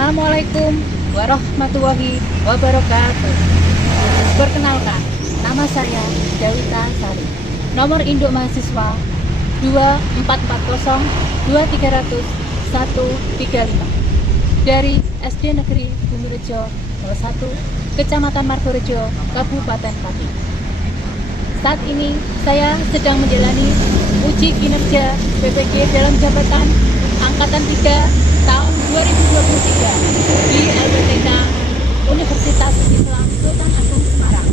Assalamualaikum warahmatullahi wabarakatuh. Perkenalkan, nama saya Dawita Sari. Nomor induk mahasiswa 2402301335 dari SD Negeri Bumirejo 01, Kecamatan Margorejo, Kabupaten Pati. Saat ini saya sedang menjalani uji kinerja PPG dalam jabatan Angkatan 3 tahun 2023 di LPTK Universitas Islam Sultan Agung Semarang.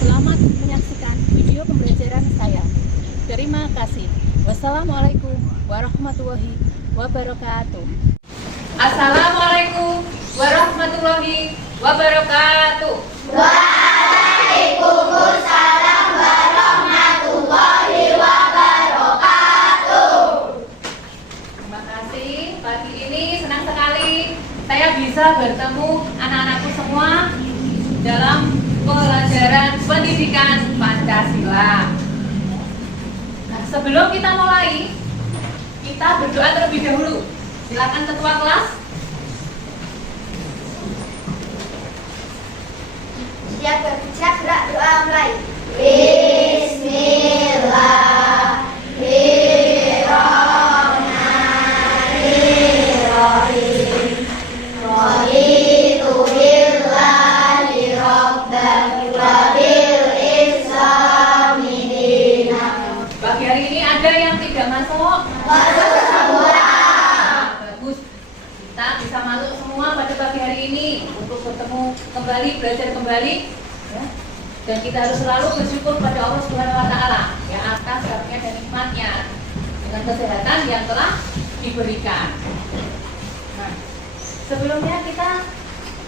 Selamat menyaksikan video pembelajaran saya. Terima kasih. Wassalamualaikum warahmatullahi wabarakatuh. Assalamualaikum warahmatullahi wabarakatuh. Waalaikumsalam warahmatullahi wabarakatuh. Terima kasih. Pagi ini senang sekali saya bisa bertemu anak-anakku semua dalam pelajaran pendidikan Pancasila. Nah, sebelum kita mulai, kita berdoa terlebih dahulu. Silakan ketua kelas. Siap berbicara, gerak doa mulai. Bismillahirrahmanirrahim. Raditu billahi rabban wa bil islami dinan. Pagi hari ini ada yang tidak masuk? Masuk semua. Bagus. Kita bisa masuk semua pada pagi hari ini untuk bertemu kembali, belajar kembali, ya. Dan kita harus selalu bersyukur pada Allah Subhanahu wa taala yang atas karunia dan nikmatnya dengan kesehatan yang telah diberikan. Nah, sebelumnya kita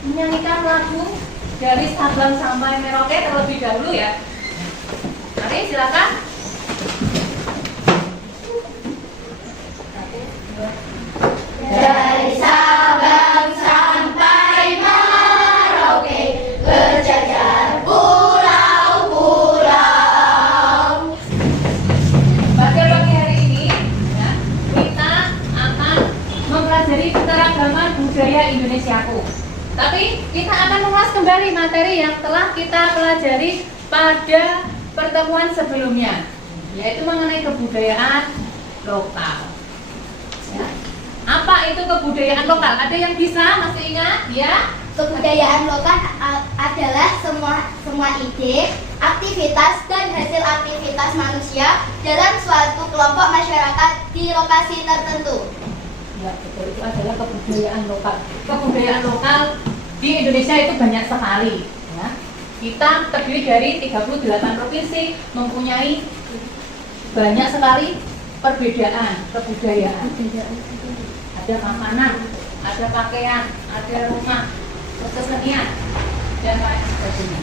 menyanyikan lagu dari Sabang sampai Merauke terlebih dahulu ya. Mari silakan. Dari Sabang sampai Merauke berjajar pulau-pulau. Pada pagi hari ini ya, kita akan mempelajari keteragaman budaya Indonesiaku. Tapi kita akan mengulas kembali materi yang telah kita pelajari pada pertemuan sebelumnya, yaitu mengenai kebudayaan lokal. Ya. Apa itu kebudayaan lokal? Ada yang bisa masih ingat? Ya. Kebudayaan lokal adalah semua ide, aktivitas, dan hasil aktivitas manusia dalam suatu kelompok masyarakat di lokasi tertentu. Ya, betul, itu adalah kebudayaan lokal. Kebudayaan lokal di Indonesia itu banyak sekali. Ya. Kita terdiri dari 38 provinsi, mempunyai banyak sekali perbedaan kebudayaan. Ada makanan, ada pakaian, ada rumah, kesenian, dan lain sebagainya.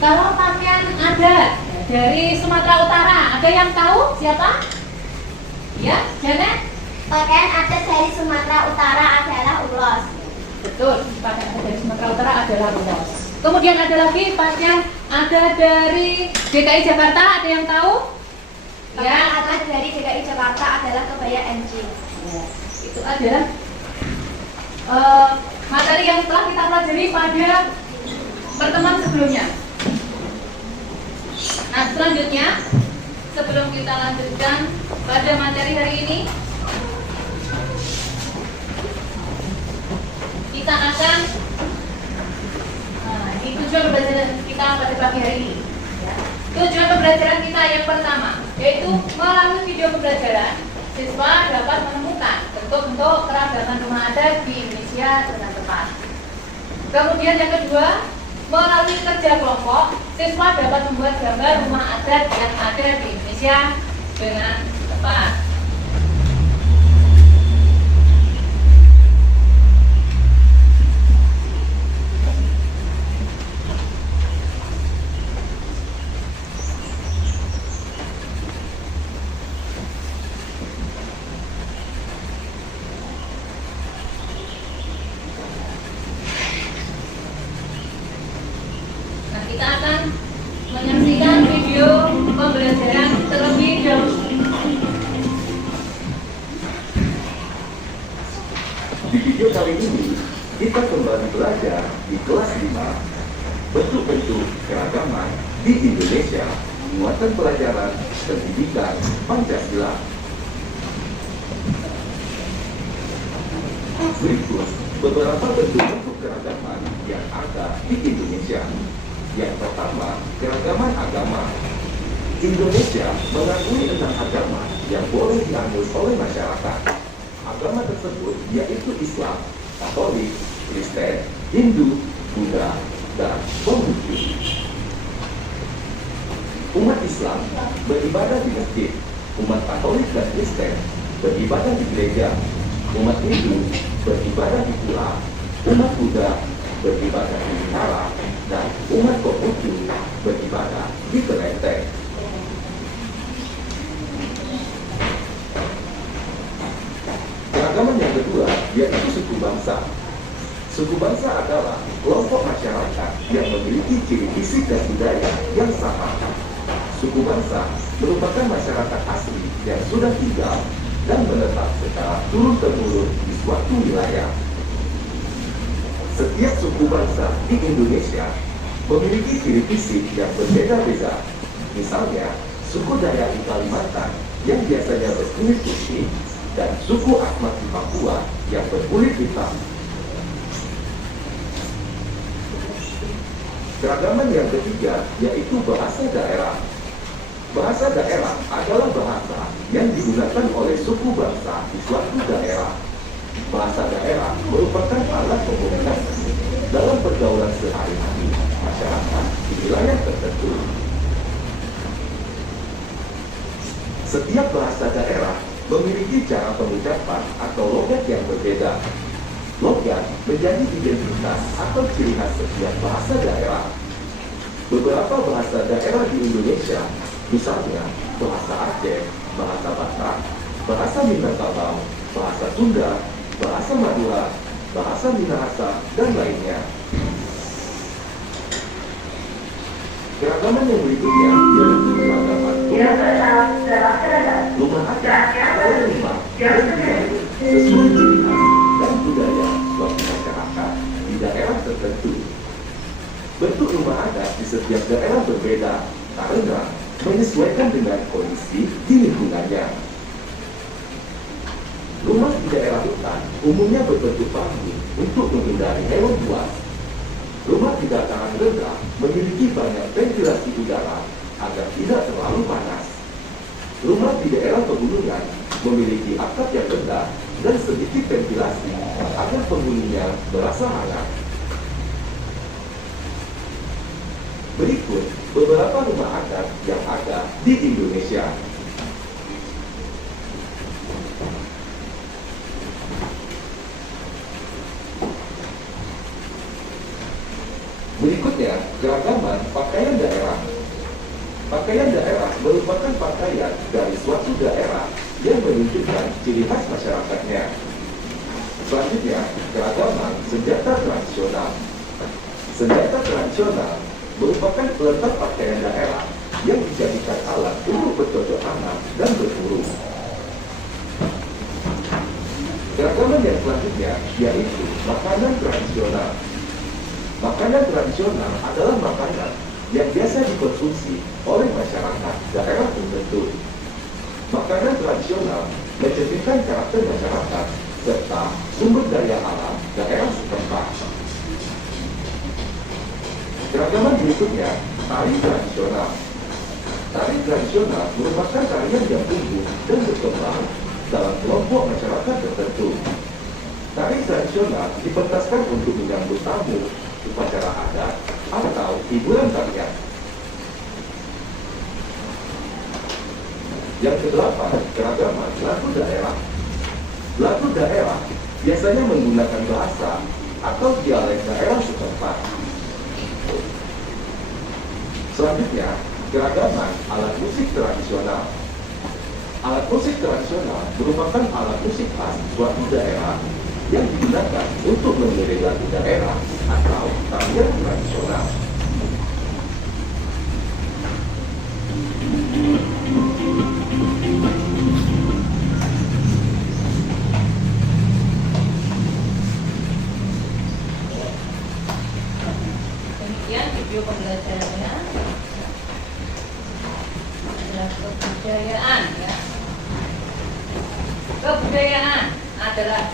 Kalau pakaian adat dari Sumatera Utara, ada yang tahu siapa? Ya, Janet? Pakaian adat dari Sumatera Utara adalah ulos. Betul, pakaian adat dari Sumatera Utara adalah ulos. Kemudian ada lagi pakaian adat dari DKI Jakarta, ada yang tahu? Pakaian adat dari DKI Jakarta adalah kebaya NG. Ya, itu adalah materi yang telah kita pelajari pada pertemuan sebelumnya. Nah, selanjutnya sebelum kita lanjutkan pada materi hari ini, kita akan ini tujuan pembelajaran kita pada pagi hari ini. Ya. Tujuan pembelajaran kita yang pertama yaitu melalui video pembelajaran siswa dapat menemukan bentuk-bentuk keragaman rumah adat di Indonesia dengan tepat. Kemudian yang kedua, melalui kerja kelompok, siswa dapat membuat gambar rumah adat yang ada di Indonesia dengan tepat. Kita akan menyaksikan video pembelajaran terlebih dahulu. Di video kali ini, kita kembali belajar di kelas 5 bentuk-bentuk keragaman di Indonesia, muatan pelajaran pendidikan Pancasila. Berikut beberapa bentuk-bentuk keragaman yang ada di Indonesia. Yang pertama, keragaman agama. Indonesia mengakui 6 agama yang boleh dianut oleh masyarakat. Agama tersebut yaitu Islam, Katolik, Kristen, Hindu, Buddha, dan Konghucu. Umat Islam beribadah di masjid, umat Katolik dan Kristen beribadah di gereja, umat Hindu beribadah di pura, umat Buddha beribadah di wihara, dan umat Konghucu beribadah di kelenteng. Keragaman yang kedua yaitu suku bangsa. Suku bangsa adalah kelompok masyarakat yang memiliki ciri fisik dan budaya yang sama. Suku bangsa merupakan masyarakat asli yang sudah tinggal dan menetap secara turun-temurun di suatu wilayah. Setiap suku bangsa di Indonesia memiliki ciri fisik yang berbeda-beda. Misalnya, suku Dayak di Kalimantan yang biasanya berkulit putih dan suku Asmat di Papua yang berkulit hitam. Keragaman yang ketiga yaitu bahasa daerah. Bahasa daerah adalah bahasa yang digunakan oleh suku bangsa di suatu daerah. Bahasa daerah merupakan alat komunikasi dalam pergaulan sehari-hari masyarakat di wilayah tertentu. Setiap bahasa daerah memiliki cara pengucapan atau logat yang berbeda. Logat menjadi identitas atau ciri khas setiap bahasa daerah. Beberapa bahasa daerah di Indonesia, misalnya bahasa Aceh, bahasa Batak, bahasa Minangkabau, bahasa Sunda, bahasa Madura, bahasa Minahasa, dan lainnya. Keragaman yang berikutnya yaitu keragaman rumah adat adalah rumah yang dibangun sesuai ciri khas dan budaya suatu masyarakat di daerah tertentu. Bentuk rumah adat di setiap daerah berbeda karena menyesuaikan dengan kondisi di lingkungannya. Rumah di daerah hutan umumnya berbentuk bambu untuk menghindari hewan buas. Rumah di dataran rendah memiliki banyak ventilasi udara agar tidak terlalu panas. Rumah di daerah pegunungan memiliki atap yang rendah dan sedikit ventilasi agar penghuninya merasa hangat. Berikut beberapa rumah adat yang ada di Indonesia. Berikutnya, keragaman pakaian daerah. Pakaian daerah merupakan pakaian dari suatu daerah yang menunjukkan ciri khas masyarakatnya. Selanjutnya, keragaman senjata tradisional. Senjata tradisional merupakan pelengkap pakaian daerah yang dijadikan alat untuk bercocok tanam dan berburu. Keragaman yang selanjutnya yaitu makanan tradisional. Makanan tradisional adalah makanan yang biasa dikonsumsi oleh masyarakat daerah tertentu. Makanan tradisional mencerminkan karakter masyarakat serta sumber daya alam daerah setempat. Keragaman berikutnya, tari tradisional. Tari tradisional merupakan tarian yang tumbuh dan berkembang dalam kelompok masyarakat tertentu. Tari tradisional dipentaskan untuk menyambut tamu, upacara adat, atau hiburan tarian. Yang kedelapan, keragaman lagu daerah. Lagu daerah biasanya menggunakan bahasa atau dialek daerah setempat. Selanjutnya, keragaman alat musik tradisional. Alat musik tradisional merupakan alat musik khas suatu daerah yang digunakan untuk mengiring lagu daerah atau tarian tradisional.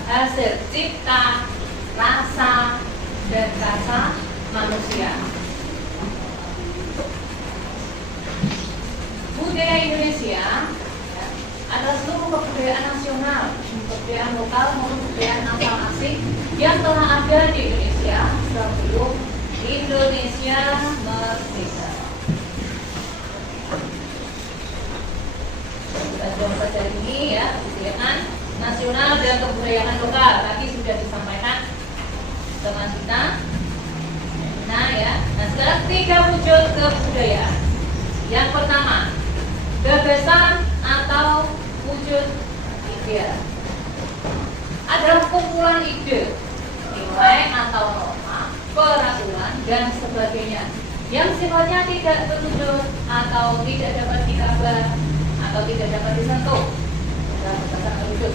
hasil cipta, rasa, dan rasa manusia. Budaya Indonesia ya, adalah seluruh kebudayaan nasional, kebudayaan lokal maupun kebudayaan asal asing yang telah ada di Indonesia sebelum Indonesia merdeka. Kita coba saja ini ya, kebudayaan nasional dan kebudayaan lokal tadi sudah disampaikan teman kita. Nah ya, nah sekarang 3 wujud kebudayaan. Yang pertama, gagasan atau wujud ideal adalah kumpulan ide, nilai atau norma, peraturan dan sebagainya yang sifatnya tidak terwujud atau tidak dapat diraba atau tidak dapat disentuh dalam gagasan atau wujud.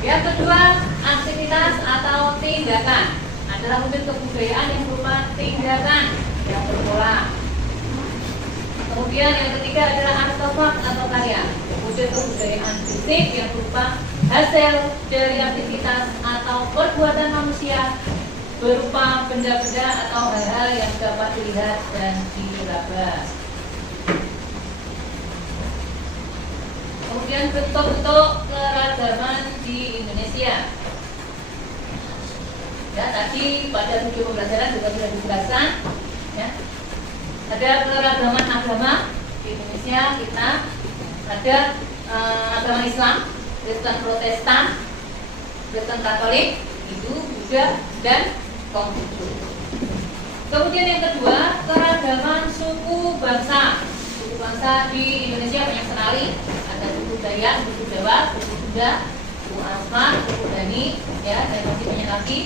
Yang kedua, aktivitas atau tindakan adalah wujud kebudayaan yang berupa tindakan yang berpola. Kemudian yang ketiga adalah artefak atau karya, wujud kebudayaan fisik yang berupa hasil dari aktivitas atau perbuatan manusia berupa benda-benda atau hal-hal yang dapat dilihat dan diraba. Kemudian bentuk-bentuk keragaman di Indonesia. Ya, tadi pada video pembelajaran juga sudah dijelaskan. Ya. Ada keragaman agama di Indonesia. Kita ada agama Islam, Kristen Protestan, Kristen Katolik, Hindu, Buddha, dan Konghucu. Kemudian yang kedua, keragaman suku bangsa. Suku bangsa di Indonesia banyak sekali. Ada suku Dayak, suku Jawa, suku Sunda, suku Asmat, suku Dani, ya, dan masih banyak lagi.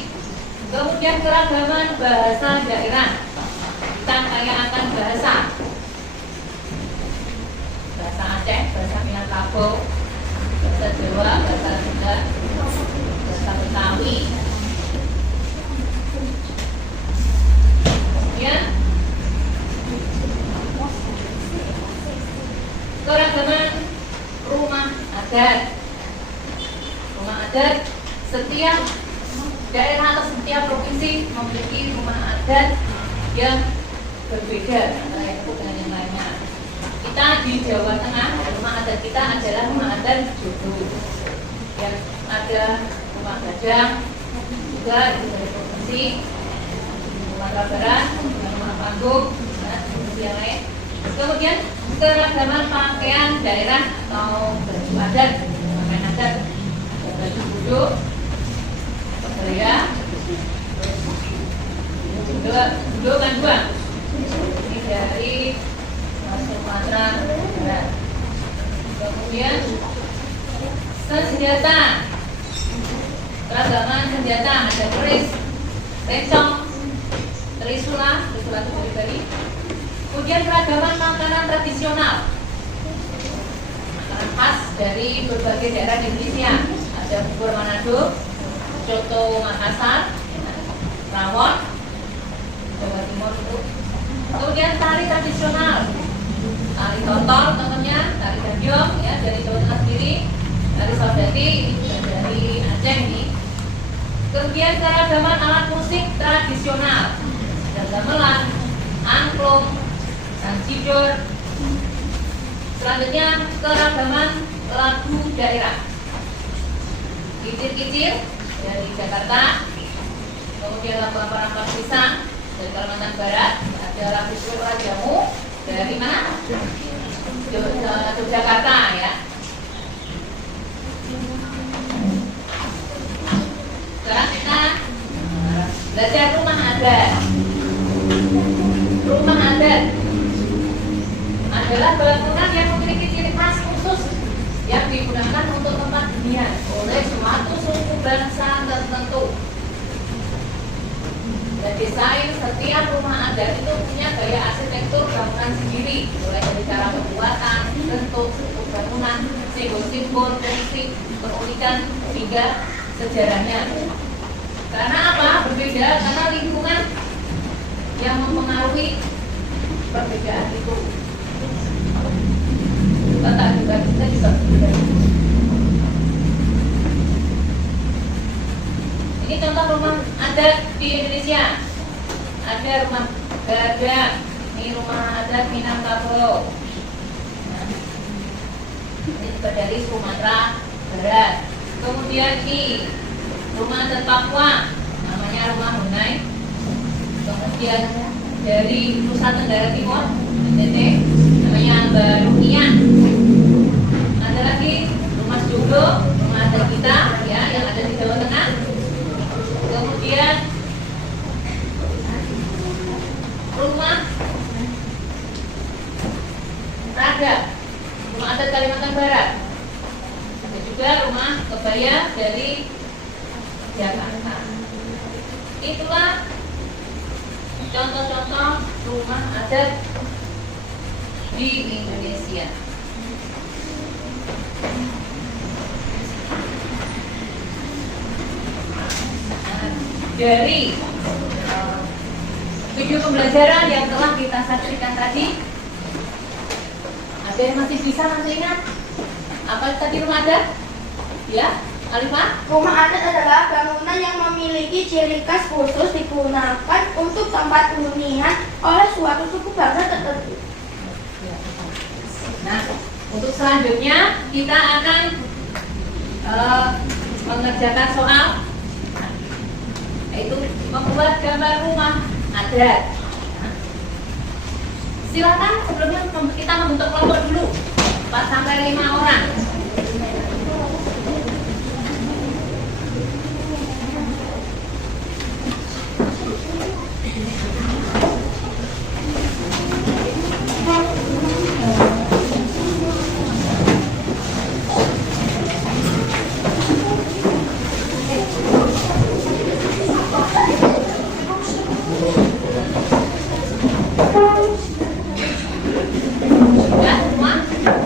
Kemudian keragaman bahasa daerah. Kita kaya akan bahasa Aceh, bahasa Minangkabau, bahasa Jawa, bahasa Sunda, bahasa Betawi. Kemudian keragaman rumah adat. Rumah adat, setiap daerah atau setiap provinsi memiliki rumah adat yang berbeda antara yang satu dengan yang lainnya. Kita di Jawa Tengah, rumah adat kita adalah rumah adat Jodo, yang ada rumah Gadang juga di provinsi Sumatera Barat, rumah Panggung, dan provinsi yang lain. Kemudian keragaman pakaian daerah atau baju adat, pakaian adat, baju buduk, kebaya, buduk kan dua. Ini dari Sumatera Barat. Kemudian senjata, keragaman senjata ada keris, rencong, trisula itu pribadi. Kemudian keragaman makanan tradisional, makanan khas dari berbagai daerah di Indonesia. Ada bubur Manado, coto Makassar, rawon Jawa Timur itu. Kemudian tari tradisional, tari tontol contohnya, tari gandyong ya dari Jawa Tengah sendiri, tari saudati ini juga dari Aceh ini. Kemudian keragaman alat musik tradisional, ada gamelan, angklung, sanjidor. Selanjutnya keragaman lagu daerah, kicir-kicir dari Jakarta, kemudian lagu rampak pisang dari Kalimantan Barat, ada lagu suara jamu dari mana? Yogyakarta ya. Sekarang kita belajar rumah adat. Rumah adat adalah bangunan yang memiliki ciri khas khusus yang digunakan untuk tempat hunian oleh suatu suku bangsa tertentu. Dan desain setiap rumah adat itu punya gaya arsitektur bangunan sendiri, mulai dari cara pembuatan, bentuk, struktur bangunan, simbol-simbol, fungsi, keunikan, hingga sejarahnya. Karena apa? Berbeda karena lingkungan yang mempengaruhi perbedaan itu. Kita juga berbeda. Ini contoh rumah adat di Indonesia. Ada rumah Gadang. Ini rumah adat Minangkabau. Ini juga dari Sumatera Barat. Kemudian ini rumah adat Papua, namanya rumah Hunai. Kemudian dari Nusa Tenggara Timur, NTT, namanya Barunia. Ada lagi rumah Joglo, rumah adat kita, ya, yang ada di Jawa Tengah. Kemudian rumah Rada, rumah adat Kalimantan Barat. Ada juga rumah kebaya dari Jakarta. Itulah contoh-contoh rumah adat di Indonesia. Dari video pembelajaran yang telah kita saksikan tadi, ada yang masih ingat apa tadi rumah adat? Ya, Alifah? Rumah adat adalah bangunan yang memiliki ciri khas khusus digunakan untuk tempat hunian oleh suatu suku bangsa tertentu. Nah, untuk selanjutnya kita akan mengerjakan soal, yaitu membuat gambar rumah adat. Silakan sebelumnya kita membentuk kelompok dulu 4 sampai 5 orang. Ya, semua.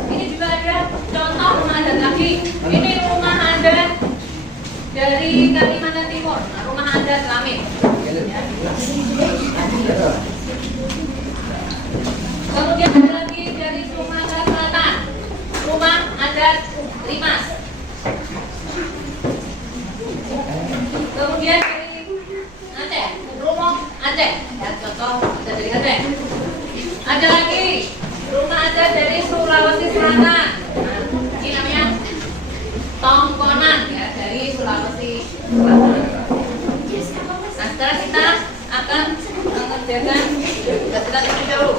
Ini juga ada contoh rumah adat lagi. Ini rumah adat dari Kalimantan Timur, rumah adat Lamin. Ya. Kemudian ada lagi dari Sumatera Selatan, rumah adat Limas. Kemudian dari Aceh, rumah Aceh. Ya, contoh ada dari Aceh. Ada lagi rumah adat dari Sulawesi Selatan. Nah, ini namanya Tongkonan, ya, dari Sulawesi Selatan. Nah, sekarang kita akan mengerjakan tugas kita terlebih dahulu.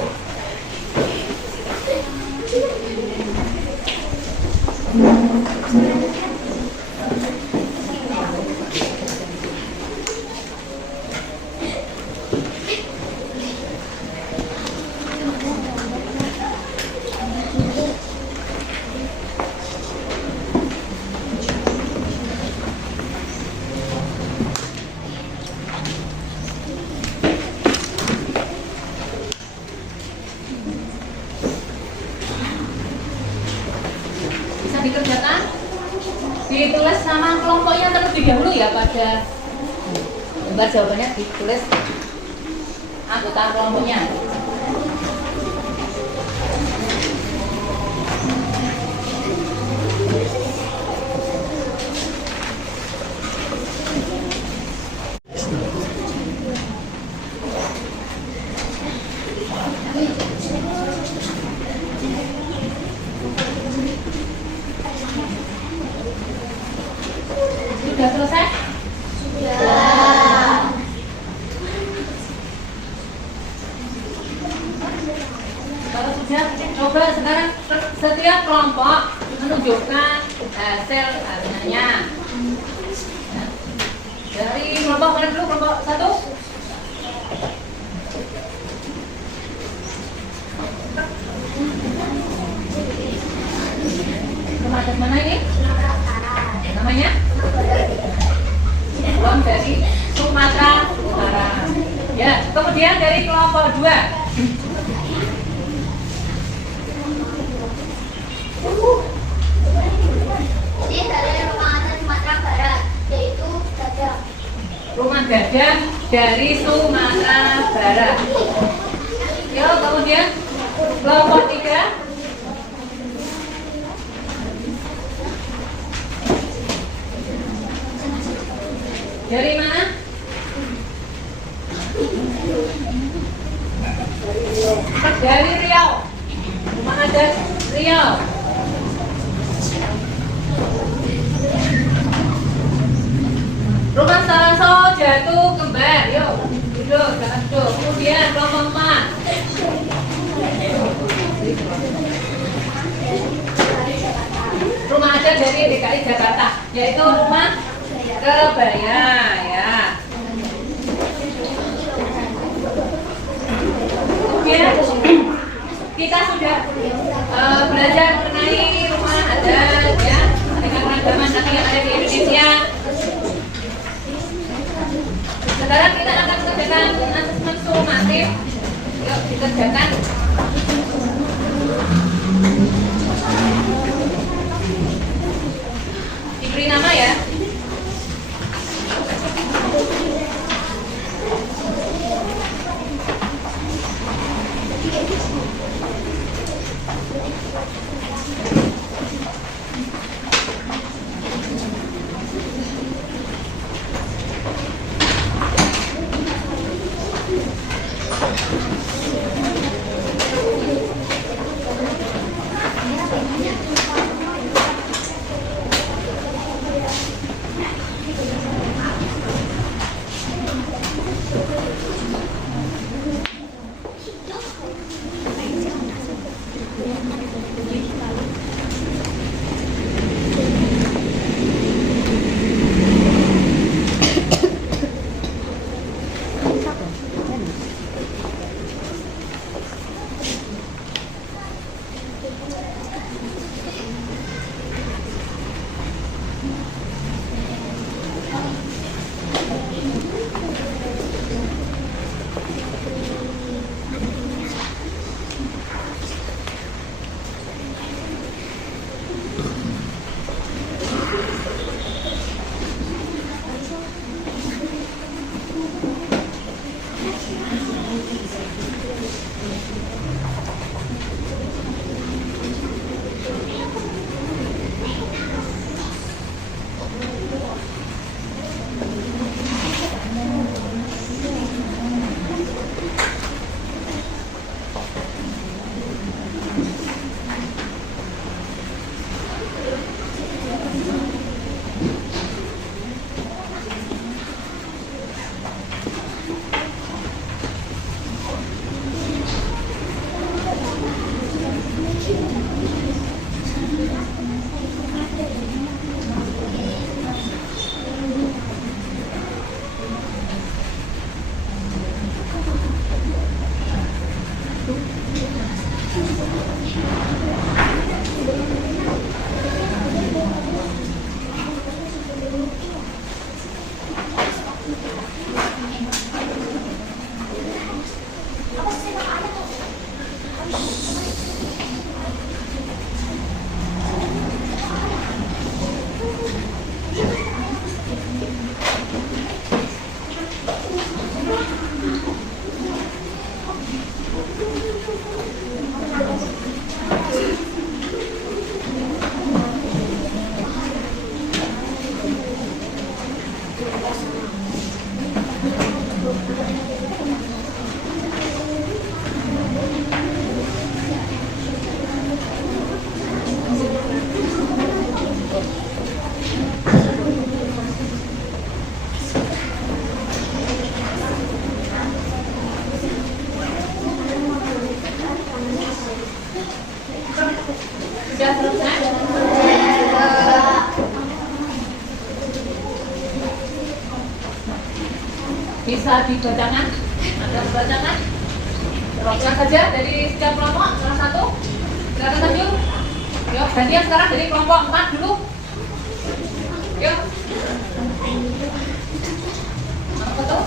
Bisa dikerjakan, ditulis nama kelompoknya terlebih dahulu ya, pada gambar jawabannya ditulis anggota kelompoknya. Sudah selesai? Kalau sudah, coba sekarang setiap kelompok menunjukkan hasil hasilnya. Dari kelompok mana dulu? Kelompok 1? Rumah adat mana ini? Namanya? Belum, dari Sumatera Utara. Ya, kemudian dari kelompok 2. Ini dari rumah adat Sumatera Barat, yaitu Gadang. Rumah Gadang dari Sumatera Barat. Yuk, kemudian kelompok 3. Dari mana? Dari Riau. Rumah adat Riau. Rumah Saraso jatuh kembar. Yuk, duduk, jangan duduk. Kemudian kelompok 4. Rumah adat dari DKI Jakarta, yaitu rumah Kebaya, ya. Kemudian kita sudah belajar mengenai rumah adat, ya, dengan keragaman nanti yang ada di Indonesia. Sekarang kita akan mengerjakan asesmen sumatif. Yuk, dikerjakan. Diberi nama ya. Sudah selesai? Bisa dibacakan? Ada bacakan? Teruskan saja dari setiap kelompok, salah satu. Silakan maju. Yuk, gantian sekarang dari kelompok 4 dulu. Yuk. Apa tuh?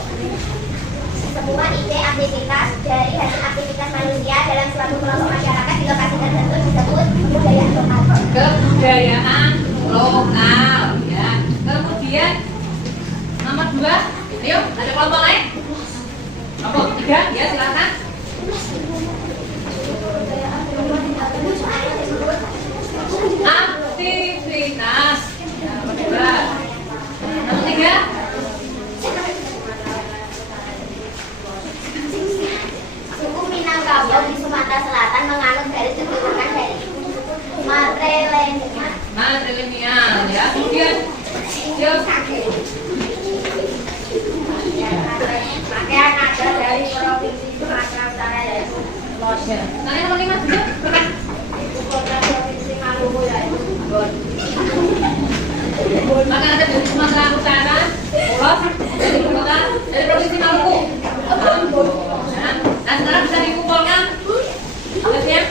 Semua ide aktivitas dari hasil aktivitas manusia dalam suatu kelompok masyarakat di lokasi tertentu disebut kebudayaan lokal. Kebudayaan lokal, ya. Kemudian nomor 2, ayo ada kelompok lain. Kelompok 3, ya silakan. Aktivitas. Ya, nomor 2. Nomor 3. Ya. Tanya nomor 5 dulu. Maka ada dari Sumatera Utara, Pulau, dari kota, dari provinsi Maluku. Nah, sekarang bisa dikumpulkan. Lihat ya.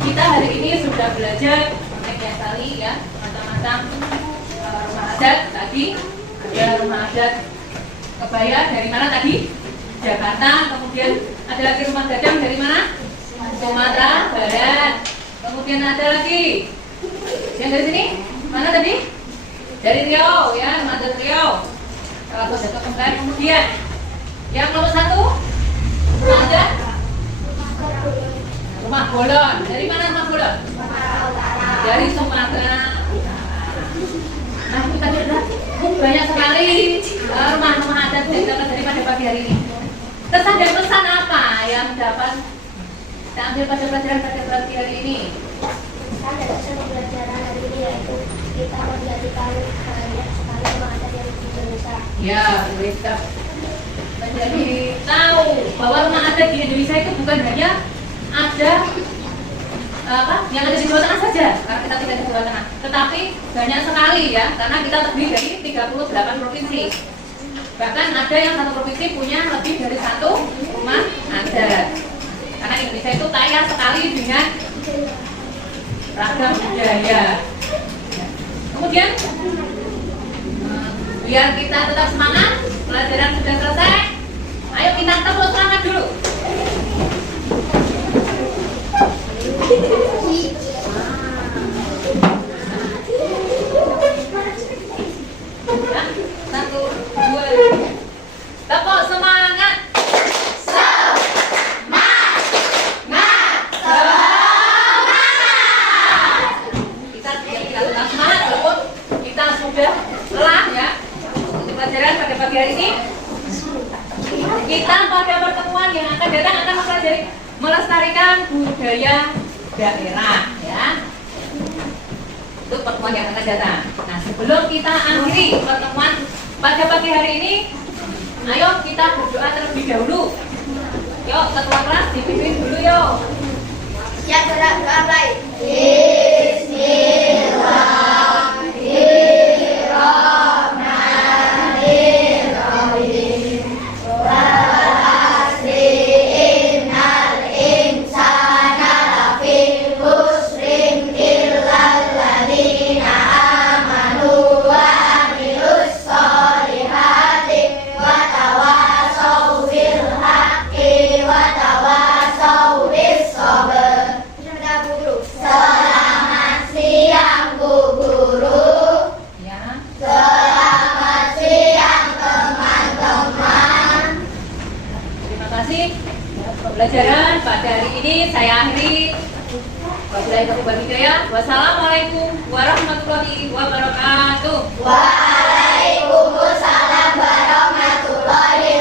Kita hari ini sudah belajar banyak sekali ya, macam-macam rumah adat tadi. Ada rumah adat kebaya dari mana tadi? Jakarta. Kemudian ada lagi rumah gadang dari mana? Sumatera Barat. Kemudian ada lagi yang dari sini mana tadi? Dari Riau ya, rumah adat Riau. Kalau sudah kembali kemudian yang nomor 1 rumah adat Rumah Bolon. Dari mana Rumah Bolon? Dari Sumatera. Nah, kita lihat banyak sekali rumah-rumah adat yang dapat daripada pagi hari ini. Kesan dan pesan apa yang dapat kita ambil pada pelajaran pada pagi hari ini? Pesan dan pesan pembelajaran hari ini yaitu kita menjadi tahu banyak sekali rumah adat yang di Indonesia. Ya, kita menjadi tahu bahwa rumah adat di Indonesia itu bukan hanya ada yang ada di Jawa Tengah saja, karena kita tidak di Jawa Tengah, tetapi banyak sekali ya, karena kita terdiri dari 38 provinsi. Bahkan ada yang satu provinsi punya lebih dari 1 rumah adat. Karena Indonesia itu kaya sekali dengan ragam budaya. Kemudian biar kita tetap semangat, pelajaran sudah selesai. Ayo kita tepuk semangat dulu. Ya, 1, 2, tepuk semangat. Kita tetap semangat walaupun kita sudah lelah ya untuk pelajaran pada pagi hari ini. Kita pada pertemuan yang akan datang akan mempelajari melestarikan budaya daerah ya. Itu pertemuan yang akan datang. Nah, sebelum kita akhiri pertemuan pada pagi hari ini, ayo kita berdoa terlebih dahulu. Yuk, ketua kelas dipimpin dulu yuk. Siap gerak doa baik. Pelajaran pada hari ini saya akhiri. Wabillahi taufiq wal hidayah. Wassalamualaikum warahmatullahi wabarakatuh. Waalaikumsalam warahmatullahi